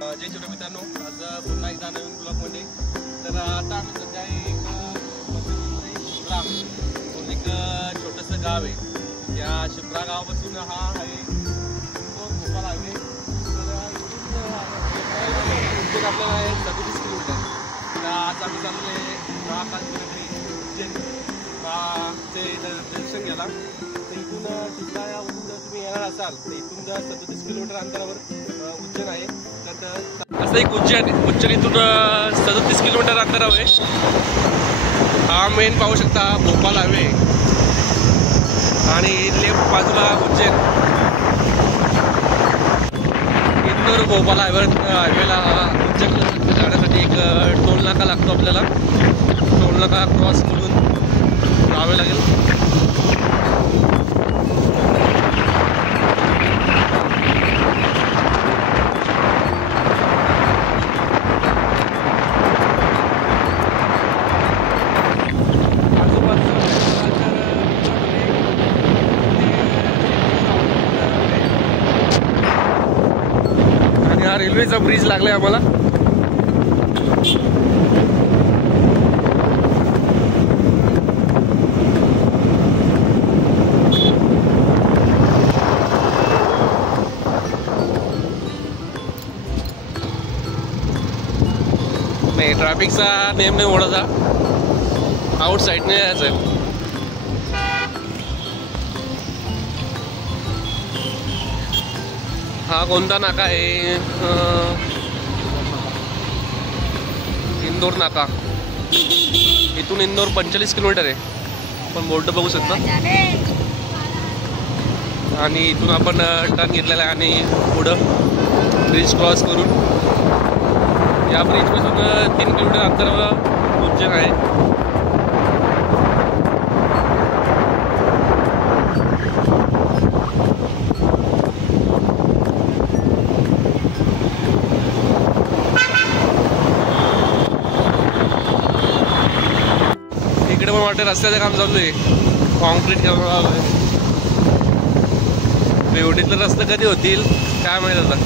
जय छोटे मित्रांनो, आज पुन्हा एकदा नवीन ब्लॉगमध्ये. तर आता आम्ही सध्या एक छोटंसं गाव आहे. या शिप्रा गावापासून हा आहे भोपाळ हायवे. तर आपल्याला आहे 37 किलोमीटर. तर आज आम्ही चालले महाकालचे दर्शन घ्यायला. तर इथून शिप्रा यावरून जर तुम्ही येणार असाल तर इथून 37 किलोमीटर अंतरावर उज्जैन आहे. तर असं एक उज्जैन इथून 37 किलोमीटर अंतरावर आहे. हा मेन पाहू शकता भोपाळ हायवे आणि लेफ्ट बाजूला उज्जैन. इंदोर भोपाळ हायवेला उज्जैन जाण्यासाठी एक टोल नाका लागतो. आपल्याला टोल नाका क्रॉस करून जावे लागेल. रेल्वेचा ब्रिज लागलाय आम्हाला. नाही, ट्रॅफिकचा नेम नाही ओढायचा, आउट साईडने यायचं. हा कोणता नाका आहे? इंदोर नाका. इथून इंदोर 45 किलोमीटर आहे. आपण बोर्ड बघू शकता. आणि इथून आपण टर्न घेतलेला आहे आणि पुढं ब्रिज क्रॉस करून या ब्रिजपासून 3 किलोमीटर अंतरावर उज्जैन आहे. इकडे पण वाटतं रस्त्याचं काम चालू आहे, कॉन्क्रीट काम चालू आहे. बेवडीतलं रस्ते कधी होतील काय माहित आता.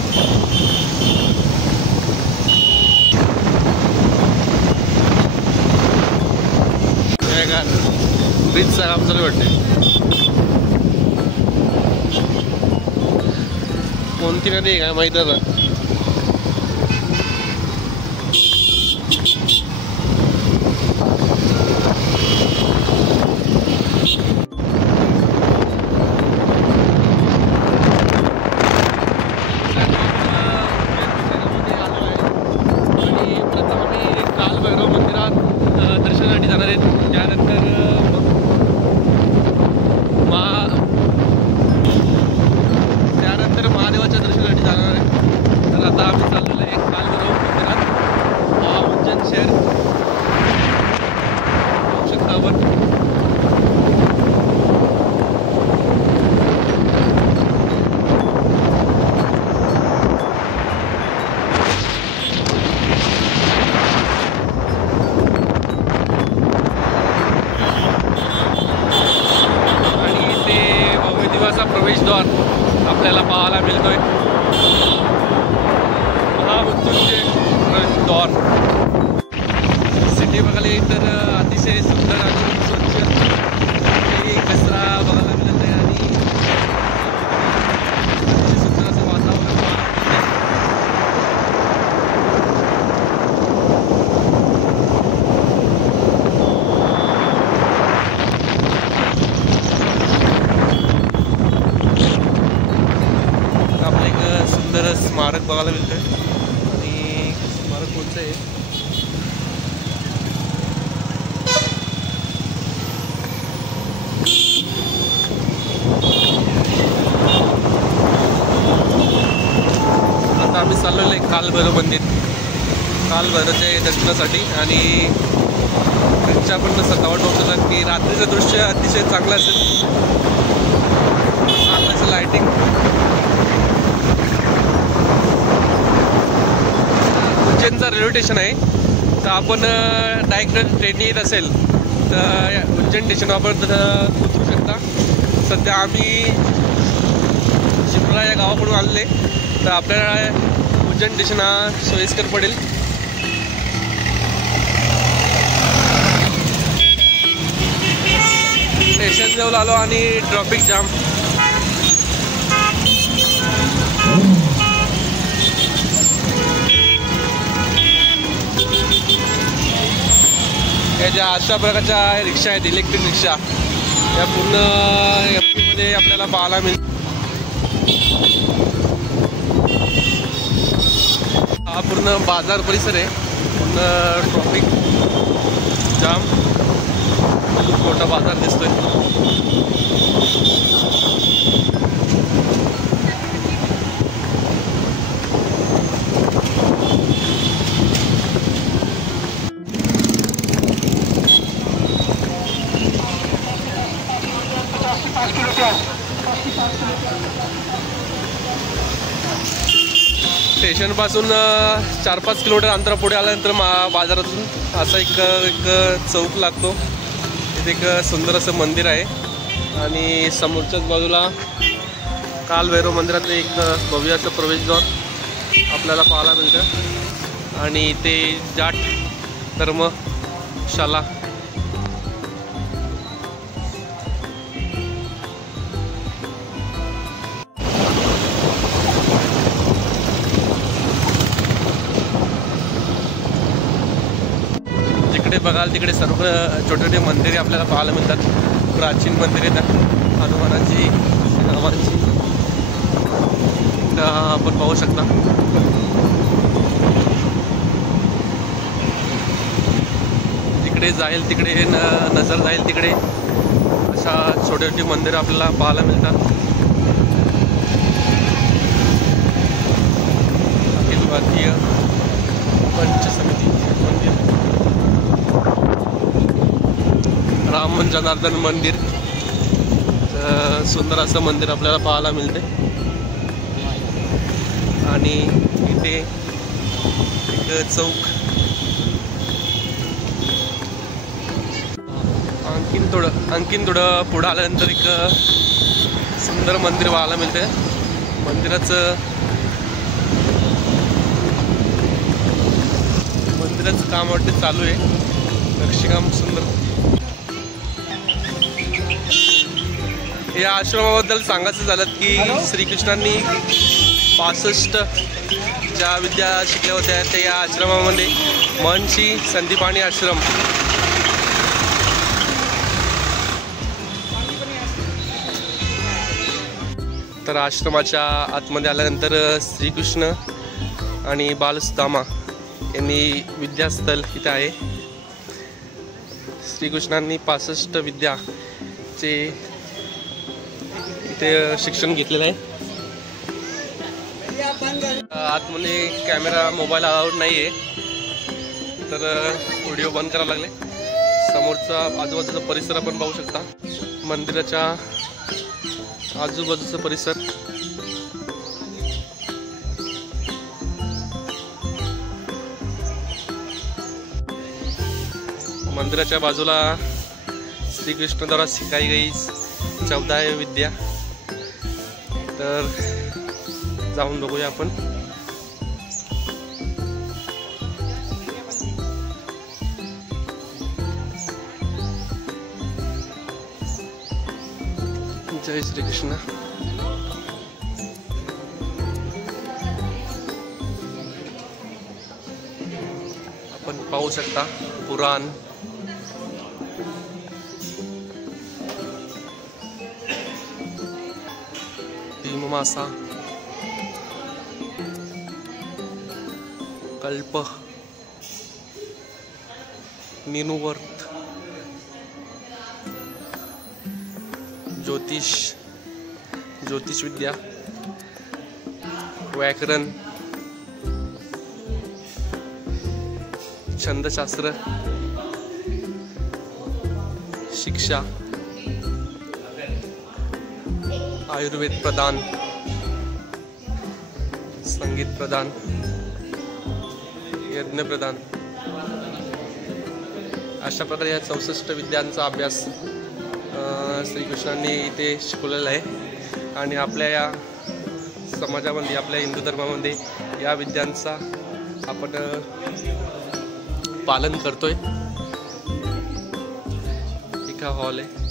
ब्रिजचं काम चालू वाटते. कोणती नदी आहे काय माहित आता. दर्शनासाठी जाणार आहेत. त्यानंतर महादेवाच्या दर्शनासाठी जाणार आहे. तर आता आम्ही चाललेलो आहे कालभैरव मंदिरात. हा उज्जैन शहर बघू शकता आपण. प्रवेशद्वार आपल्याला पाहायला मिळतोय. हा मृत्यूंजय प्रवेशद्वार. सिटी बघायला येईल तर अतिशय सुंदर आणि स्वच्छ कचरा बघायला मिळत आहे आणि अतिशय सुंदर असं वातावरण स्मारक बघायला मिळतंय. आणि स्मारक कोणतं आहे? आता आम्ही चाललेलो आहे कालभैरव मंदिर, कालभैरवच्या दर्शनासाठी. आणि त्यांच्या पण सजावट होतं की रात्रीचं दृश्य अतिशय चांगलं असेल. चांगलं असेल लायटिंग. उज्जैनचा रेल्वे स्टेशन आहे. तर आपण डायरेक्ट ट्रेनने येत असेल तर उज्जैन स्टेशनवर उतरू शकता. सध्या आम्ही शिप्रा या गावाकडून आलेले. तर आपल्याला उज्जैन स्टेशन हा सोयीस्कर पडेल. स्टेशन जवळ आलो आणि ट्रॅफिक जाम. या ज्या अशा प्रकारच्या रिक्षा आहेत, इलेक्ट्रिक रिक्षा, या पूर्ण MP मध्ये आपल्याला पाहायला मिळतात. हा पूर्ण बाजार परिसर आहे. पूर्ण ट्रॅफिक जाम, खूप मोठा बाजार दिसतोय. स्टेशन पासून 4-5 किलोमीटर अंतर पुढे आल्यानंतर बाजारातून असा एक चौक लागतो. इथे एक सुंदर असं मंदिर आहे आणि समोरच्याच बाजूला कालभैरव मंदिरात एक भव्य असं प्रवेशद्वार आपल्याला पाहायला मिळतं. आणि इथे जाट धर्मशाला बघाल तिकडे सर्व छोटे छोटे मंदिरे आपल्याला पाहायला मिळतात. प्राचीन मंदिरे हनुमानाची, रामाची आपण पाहू शकता. तिकडे जाईल तिकडे नजर जाईल तिकडे अशा छोटे छोटे मंदिरं आपल्याला पाहायला मिळतात. अखिल भारतीय पंच समिती मंदिर, राम जनार्दन मंदिर, सुंदर असं मंदिर आपल्याला पाहायला मिळते. आणि इथे एक चौक, आणखीन थोडं पुढं आल्यानंतर एक सुंदर मंदिर पाहायला मिळते. मंदिराचं काम वाटते चालू आहे, नक्षीकाम सुंदर. या आश्रमाबद्दल सांगायचं झालं की श्रीकृष्णांनी 65 ज्या विद्या शिकल्या होत्या त्या या आश्रमामध्ये महर्षी संदीपानी आश्रम. तर आश्रमाच्या आतमध्ये आल्यानंतर श्रीकृष्ण आणि बालसुदामा यांनी विद्यास्थल इथे आहे. श्रीकृष्णांनी 65 विद्याचे इथे शिक्षण घेतलेलं आहे. आतमध्ये कॅमेरा मोबाईल अलाउड नाही आहे, तर व्हिडिओ बंद करावा लागले. समोरचा आजूबाजूचा परिसर आपण पाहू शकता. मंदिराच्या आजूबाजूचा परिसर मंदिराच्या बाजूला श्रीकृष्णाद्वारा शिकाई गई 14 विद्या. तर जाऊन बघूया आपण. जय श्रीकृष्ण. आपण पाहू शकता पुराण, भीममासा, कल्प, निनुवर्त, ज्योतिष विद्या, व्याकरण, छंदशास्त्र, शिक्षा, आयुर्वेद प्रदान, संगीत प्रदान, यज्ञ प्रदान, अशा प्रकारे या 64 विद्यांचा अभ्यास श्रीकृष्णांनी इथे शिकवलेला आहे. आणि आपल्या या समाजामध्ये आपल्या हिंदू धर्मामध्ये या विद्यांचा आपण पालन करतोय। एक हॉल आहे।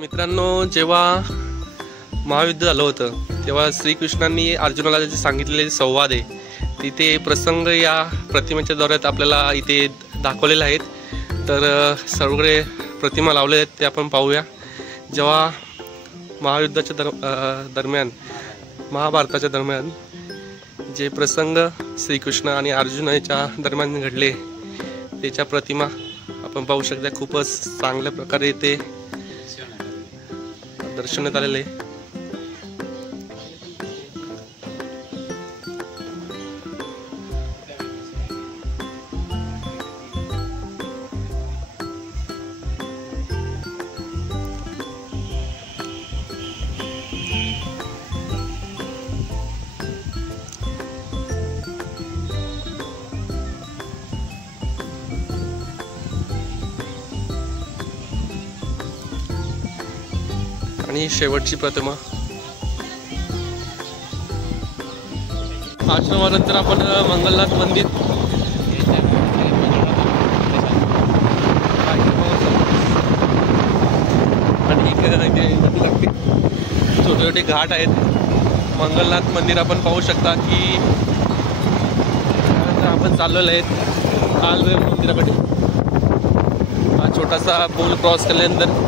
मित्रांनो, जेव्हा महायुद्ध झालं होतं तेव्हा श्रीकृष्णांनी अर्जुनाला जे सांगितलेले संवाद आहे तिथे प्रसंग या प्रतिमेच्या दौऱ्यात आपल्याला इथे दाखवलेले आहेत। तर सगळे प्रतिमा लावले आहेत ते आपण पाहूया। जेव्हा महायुद्धाच्या दरम्यान महाभारताच्या दरम्यान जे प्रसंग श्रीकृष्ण आणि अर्जुनाच्या दरम्यान घडले त्याच्या प्रतिमा आपण पाहू शकता। खूपच चांगल्या प्रकारे ते दर्शवण्यात आलेले आहे। आणि शेवटची प्रतिमा आश्रमानंतर आपण मंगलनाथ मंदिर आणि नदी लागते, छोटे छोटे घाट आहेत। मंगलनाथ मंदिर आपण पाहू शकता की आपण चाललेलो आहेत आलोय मंदिराकडे। हा छोटासा पूल क्रॉस केल्यानंतर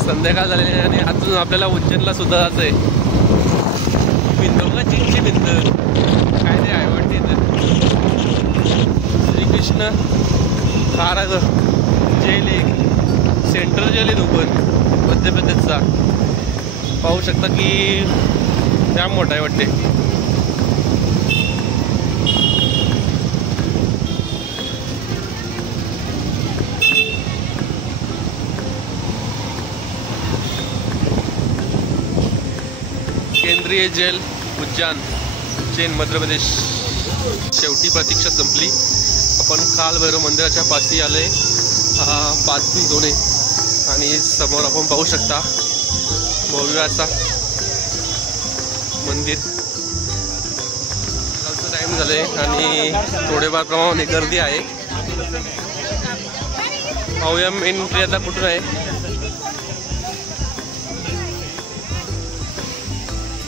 संध्याकाळ झालेली आहे आणि अजून आपल्याला उज्जैनला सुद्धा जायचं आहे। भिंत बघा, चीनची भिंत काय ते आहे वाटते श्रीकृष्ण कारागृह जेल एक सेंट्रल जेल आहे ओपन मध्य प्रदेशचा। पाहू शकता की जाम मोठा आहे वाटते। केंद्रीय जेल उज्जैन मध्य प्रदेश। शेवटी प्रतीक्षा संपली। आपण काल भैरव मंदिराच्या पाशी आले। 5:02 आणि समोर आपण पाहू शकता भव्य असा मंदिर। कालचा टाइम झाले आणि थोडेफार प्रमाणात गर्दी आहे। पाहूया मेन एंट्री आता कुठून आहे।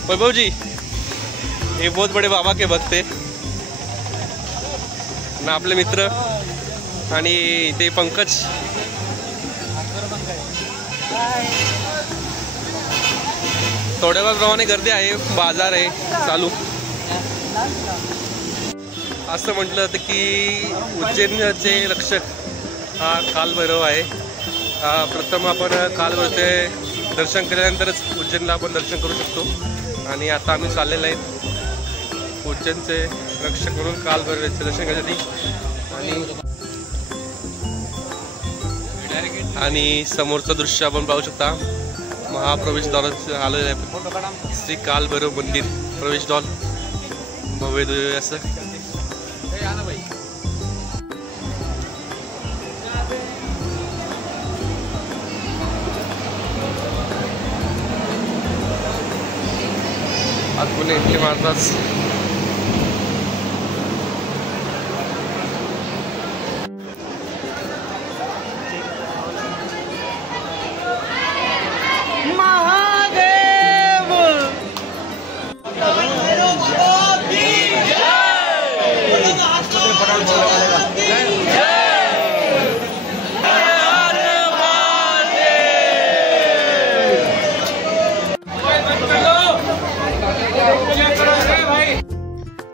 वैभव जी, ये बहुत बड़े बाबा के भक्त है ना आपले मित्र। आणि ते पंकज। थोड्याफार प्रमाणे गर्दी आहे। बाजार आहे चालू। असं म्हटलं जातं की उज्जैनचे रक्षक हा कालभैरव आहे। प्रथम आपण कालभैरवचे दर्शन केल्यानंतरच उज्जैनला आपण दर्शन करू शकतो। आणि आता आम्ही चाललेलो आहे उज्जैनचे रक्षक म्हणून कालभैरवचे दर्शन करण्यासाठी। आणि समोरचं दृश्य आपण पाहू शकता। महाप्रवेशद्वारात आलेलं आहे श्री कालभैरव मंदिर प्रवेशद्वार भव्य असं। आतून एंट्री मारताच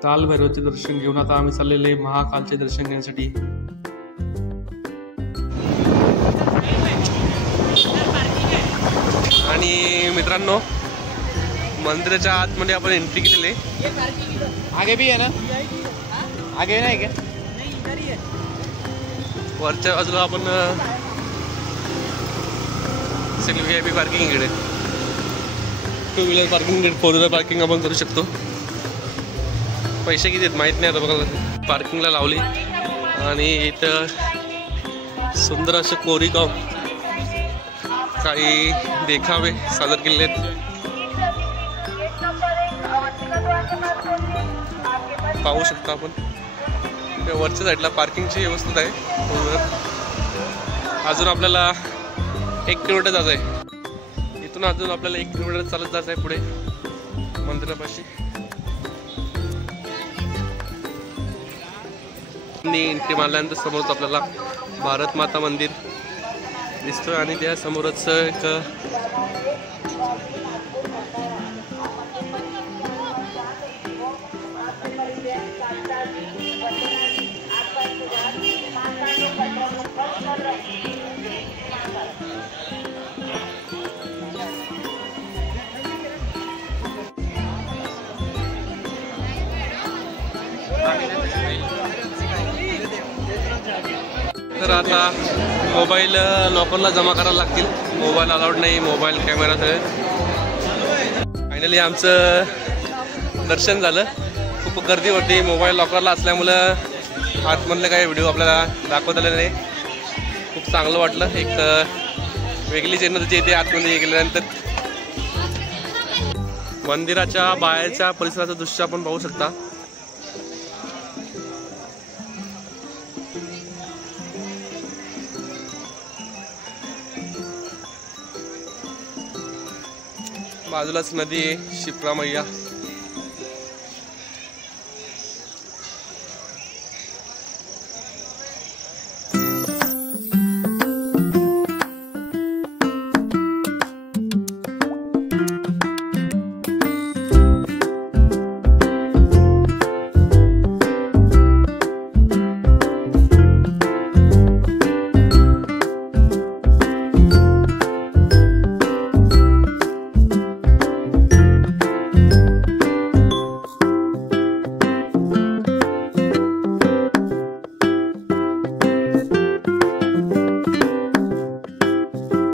कालभैरवचे दर्शन घेऊन आता आम्ही चाललेले महाकालचे दर्शन घेण्यासाठी। आणि मित्रांनो मंदिराच्या आतमध्ये आपण एंट्री केलेली। आगे भी है ना, आगे नाही का? वरच्या बाजूला आपण सगळी VIP पार्किंग इकडे 2 व्हीलर पार्किंग 4 व्हीलर पार्किंग आपण करू शकतो। पैसे किती आहेत माहीत नाही आता बघा। पार्किंगला लावली आणि इथं सुंदर असं कोरीगाव काही देखावे सादर केले आहेत। पाहू शकता आपण वरच्या साईडला पार्किंगची व्यवस्था आहे। अजून आपल्याला 1 किलोमीटर जायचं आहे। इथून अजून आपल्याला 1 किलोमीटर चालत जायचं आहे पुढे मंदिरापाशी। एंट्री मारल्यानंतर समोरच आपल्याला भारत माता मंदिर दिसतोय आणि त्या समोरच एक तर आता मोबाईल लॉकरला जमा करायला लागतील। मोबाईल अलाउड नाही, मोबाईल कॅमेरा फायनली आमचं दर्शन झालं। खूप गर्दी होती। मोबाईल लॉकरला असल्यामुळं आतमधलं काही व्हिडिओ आपल्याला दाखवता आले नाही। खूप चांगलं वाटलं। एक वेगळीच एनर्जी येते आतमध्ये गेल्यानंतर। मंदिराच्या बाहेरच्या परिसराचं दृश्य आपण पाहू शकता। बाजूलाच नदी आहे शिप्रा मैया।